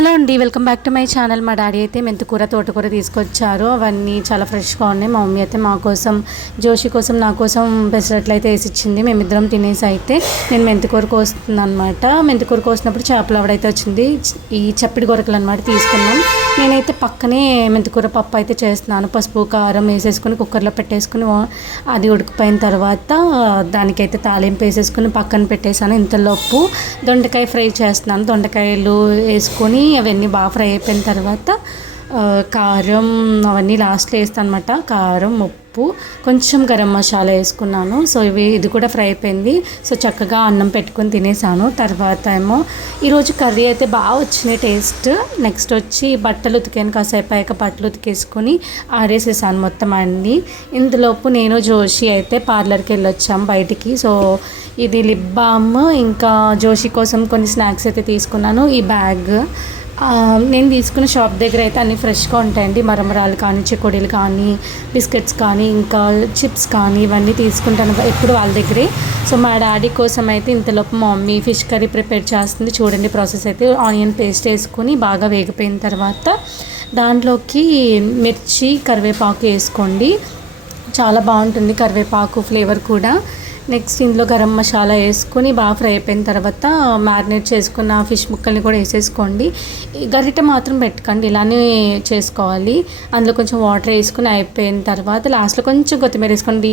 Hello అండి, welcome back to my channel. మా daddy అయితే మెంతికూర తోటకూర తీసుకొచ్చారు. అవన్నీ చాలా ఫ్రెష్గా ఉన్నాయి. మా మమ్మీ అయితే మా కోసం, జోషి కోసం, నా కోసం పెసరట్లు అయితే వేసి ఇచ్చింది. మేమిద్దరం తినేసి అయితే నేను మెంతికూర కోస్తున్నాను అనమాట. మెంతికూర కోసినప్పుడు చేపలు ఆవిడైతే వచ్చింది. ఈ చప్పిడి గొరకలు అనమాట తీసుకున్నాం. నేనైతే పక్కనే మెంతికూర పప్పు అయితే చేస్తున్నాను. పసుపు కారం వేసేసుకుని కుక్కర్లో పెట్టేసుకుని అది ఉడికిపోయిన తర్వాత దానికైతే తాలింపు వేసేసుకుని పక్కన పెట్టేశాను. ఇంతలోపు దొండకాయ ఫ్రై చేస్తున్నాను. దొండకాయలు వేసుకొని అవన్నీ బాగా ఫ్రై అయిపోయిన తర్వాత కారం అవన్నీ లాస్ట్లో వేస్తాను అనమాట. కారం, ఉప్పు, కొంచెం గరం మసాలా వేసుకున్నాను. సో ఇది కూడా ఫ్రై అయిపోయింది. సో చక్కగా అన్నం పెట్టుకొని తినేసాను. తర్వాత ఏమో ఈరోజు కర్రీ అయితే బాగా వచ్చినాయి టేస్ట్. నెక్స్ట్ వచ్చి బట్టలు ఉతికాను. కాసేపు అయ్యాక బట్టలు ఉతికేసుకొని ఆరేసేసాను మొత్తం అన్నీ. ఇందులోపు నేను జోషి అయితే పార్లర్కి వెళ్ళొచ్చాము బయటికి. సో ఇది లిప్ బామ్, ఇంకా జోషి కోసం కొన్ని స్నాక్స్ అయితే తీసుకున్నాను. ఈ బ్యాగ్ నేను తీసుకున్న షాప్ దగ్గర అయితే అన్నీ ఫ్రెష్గా ఉంటాయండి. మరమరాలు కానీ, చెకోడీలు కానీ, బిస్కెట్స్ కానీ, ఇంకా చిప్స్ కానీ ఇవన్నీ తీసుకుంటాను ఎప్పుడు వాళ్ళ దగ్గరే. సో మా డాడీ కోసం అయితే ఇంతలోపు మా మమ్మీ ఫిష్ కర్రీ ప్రిపేర్ చేస్తుంది. చూడండి ప్రాసెస్ అయితే. ఆనియన్ పేస్ట్ వేసుకొని బాగా వేగిపోయిన తర్వాత దాంట్లోకి మిర్చి, కరివేపాకు వేసుకోండి. చాలా బాగుంటుంది కరివేపాకు ఫ్లేవర్ కూడా. నెక్స్ట్ ఇందులో గరం మసాలా వేసుకొని బాగా ఫ్రై అయిపోయిన తర్వాత మ్యారినేట్ చేసుకున్న ఫిష్ ముక్కల్ని కూడా వేసేసుకోండి. గరిటె మాత్రం పెట్టకండి, ఇలానే చేసుకోవాలి. అందులో కొంచెం వాటర్ వేసుకుని అయిపోయిన తర్వాత లాస్ట్లో కొంచెం కొత్తిమీర వేసుకోండి.